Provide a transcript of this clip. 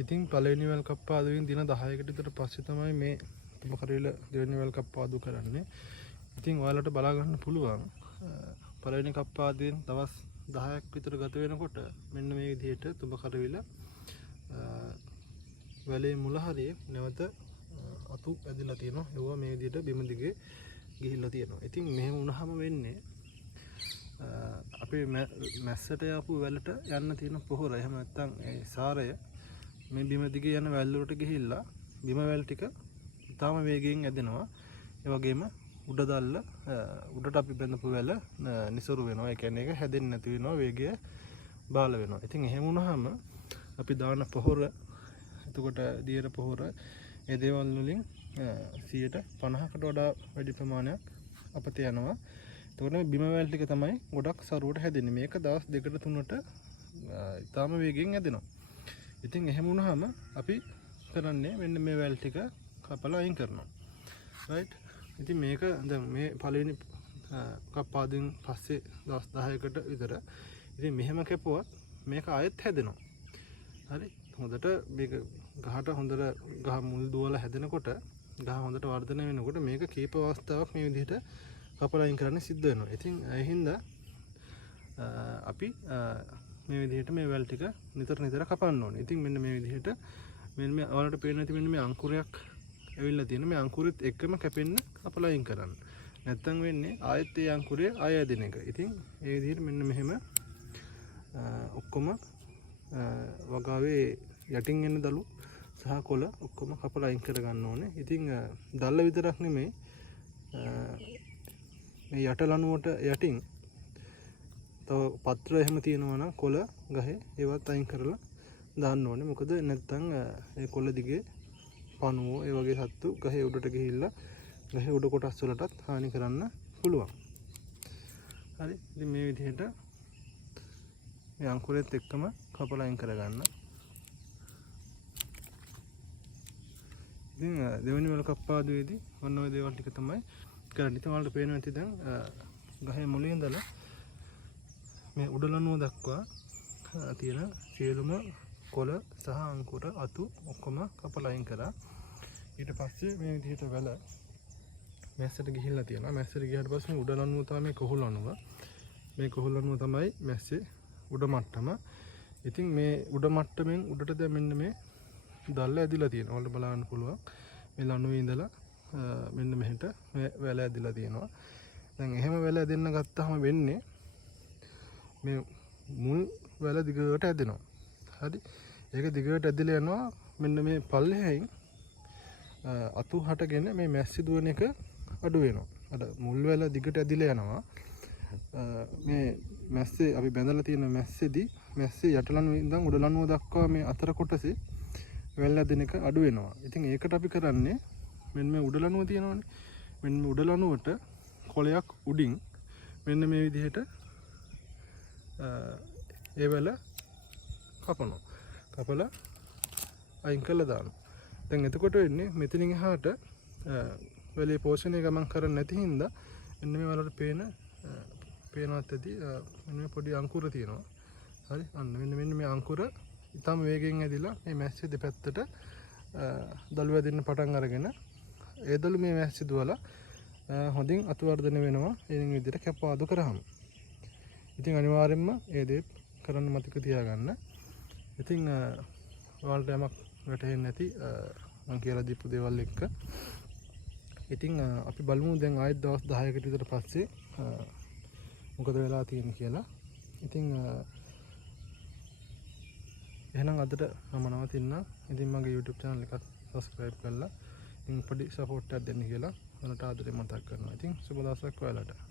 ඉතින් පළවෙනි වැල් කප්පාදුවෙන් දින 10කට විතර පස්සේ තමයි මේ තුඹ කරවිල දෙවෙනි වැල් කප්පාදු කරන්නේ. ඉතින් ඔයාලට බලා ගන්න පුළුවන් පළවෙනි කප්පාදුවෙන් දවස් 10ක් විතර ගත වෙනකොට මෙන්න මේ විදිහට තුඹ කරවිල වැලේ මුල හරියේ නැවත අතු ඇදලා තියෙනවා. ඒවා මේ විදිහට බිම දිගේ ගිහිල්ලා තියෙනවා. ඉතින් මෙහෙම වුණාම වෙන්නේ අපේ මැස්සට යපු වැලට යන්න තියෙන පොහොර එහෙම නැත්නම් ඒ සාරය මේ බිම දිගේ යන වැල් වලට ගිහිල්ලා බිම වැල් ටික තාම වේගයෙන් ඇදෙනවා. ඒ වගේම උඩ දැල්ල උඩට අපි බඳපු වැල නිසරු වෙනවා. ඒ කියන්නේ ඒක හැදෙන්නේ නැති වෙනවා. වේගය බාල වෙනවා. ඉතින් එහෙම වුණාම අපි දාන පොහොර එතකොට දියර පොහොර ඒ දේවල් වලින් 50%කට වඩා වැඩි ප්‍රමාණයක් අපතේ යනවා. එතකොට මේ බිම වැල් ටික තමයි ගොඩක් සරුවට හැදෙන්නේ. මේක දවස් 2කට 3ට ඊටාම වේගෙන් හැදෙනවා. ඉතින් එහෙම වුණාම අපි කරන්නේ මෙන්න මේ වැල් ටික කපලා අයින් කරනවා. රයිට්. ඉතින් මේක දැන් මේ පළවෙනි කප්පාදුවෙන් පස්සේ දවස් 10කට විතර ඉතින් මෙහෙම කැපුවත් මේක ආයෙත් හැදෙනවා. හරි. හොඳට මේක ගහට හොඳට ගහ මුල් දුවලා හැදෙනකොට ගහ හොඳට වර්ධනය වෙනකොට මේක කීප අවස්ථාවක් මේ විදිහට කපලා අයින් කරන්න සිද්ධ වෙනවා. ඉතින් ඒ හින්දා අපි මේ විදිහට මේ වැල් ටික නිතර කපන්න ඕනේ. ඉතින් මෙන්න මේ විදිහට මෙන්න මේ ඔයාලට පේන්න ඇති මෙන්න මේ අංකුරයක් ඇවිල්ලා තියෙන මේ අංකුරෙත් එක්කම කැපෙන්න කපලා අයින් කරන්න. නැත්තම් වෙන්නේ ආයෙත් ඒ අංකුරය ආය ඇදෙන එක. ඉතින් ඒ විදිහට මෙන්න මෙහෙම ඔක්කොම වගාවේ යටින් එන දළු සහ කොළ ඔක්කොම කපලා අයින් කර ගන්න ඕනේ. ඉතින් දැල්ල විතරක් නෙමෙයි මේ යට ලණුවට යටින් තව පත්‍ර එහෙම තියෙනවා නම් කොළ ගහේ ඒවත් අයින් කරලා දාන්න ඕනේ. මොකද නැත්තම් ඒ කොළ දිගේ පණුවෝ ඒ වගේ සත්තු ගහේ උඩට ගිහිල්ලා ගහේ උඩ කොටස් වලටත් හානි කරන්න පුළුවන්. හරි. ඉතින් මේ විදිහට මේ අංකුරෙත් එක්කම කපලා අයින් කරගන්න. ඉතින් දෙවෙනි වල කප්පාදුවේදී ඔන්න ඔය දේවල් ටික තමයි කරන්නේ. ඉතින් ඔයාලට පේනවා ඇති දැන් ගහේ මුලින් ඉඳලා මේ උඩ ලණුව දක්වා තියෙන සියලුම කොළ සහ අංකුර අතු ඔක්කොම කපලා අයින් කරා. ඊට පස්සේ මේ විදිහට වැල මැස්සට ගිහිල්ලා තියෙනවා. මැස්සට ගියාට පස්සේ උඩ ලණුව තමයි කොහොල් ලණුව. මේ කොහොල් ලණුව තමයි මැස්සේ උඩ මට්ටම. ඉතින් මේ උඩ මට්ටමින් උඩට දැන් මෙන්න මේ දැල්ල ඇදිලා තියෙනවා. ඔයාලට බලන්න පුළුවන්. මේ ලණුවේ ඉඳලා මෙන්න මෙහෙට මේ වැල ඇදිලා තියෙනවා. දැන් එහෙම වැල ඇදෙන්න ගත්තාම වෙන්නේ මේ මුල් වැල දිගට ඇදෙනවා. හරි. ඒක දිගට ඇදලා යනවා. මෙන්න මේ පල්ලෙහායින් අතු හටගෙන මේ මැස්සි දුවන එක අඩු වෙනවා. අර මුල් වැල දිගට ඇදලා යනවා. මේ මැස්සේ අපි බැඳලා තියෙන මැස්සේදී මැස්සේ යට ලණුවේ ඉඳන් උඩ ලණුව දක්වා මේ අතර කොටසේ වැල් ඇදෙන එක අඩු වෙනවා. ඉතින් ඒකට අපි කරන්නේ මෙන්න මේ උඩ ලණුව තියෙනවනේ. මෙන්න මේ උඩ ලණුවට කොළයක් උඩින් මෙන්න මේ විදිහට ඒ වැල කපනවා. කපලා අයින් කරලා දානවා. දැන් එතකොට වෙන්නේ මෙතනින් එහාට වැලේ පෝෂණය ගමන් කරන්නේ නැති හින්දා මෙන්න මේ වලට පේනවත් ඇති මෙන්න මේ පොඩි අංකුර තියෙනවා. හරි. අන්න මෙන්න මේ අංකුර ඊටම වේගෙන් ඇදිලා මේ මැස්සේ දෙපැත්තට දළු වැදෙන්න පටන් අරගෙන ඒ දළු මේ මැස්සේ දුවලා හොඳින් අතු වර්ධනය වෙනවා. ඒ විදිහට කැප්පාදු කරාම. ඉතින් අනිවාර්යෙන්ම ඒ දේ කරන්න මතක තියාගන්න. ඉතින් ඔයාලට යමක් වැටහෙන්නේ නැති මම කියලා දීපු දේවල් එක්ක. ඉතින් අපි බලමු දැන් ආයෙත් දවස් 10කට විතර පස්සේ මොකද වෙලා තියෙන්නේ කියලා. ඉතින් එහෙනම් අදට මම නවතින්නම්. ඉතින් මගේ YouTube channel එකත් subscribe කරලා ඉතින් පොඩි support එකක් දෙන්න කියලා ඔයාලට ආදරෙන් මතක් කරනවා. ඉතින් සුබ දවසක් ඔයාලට.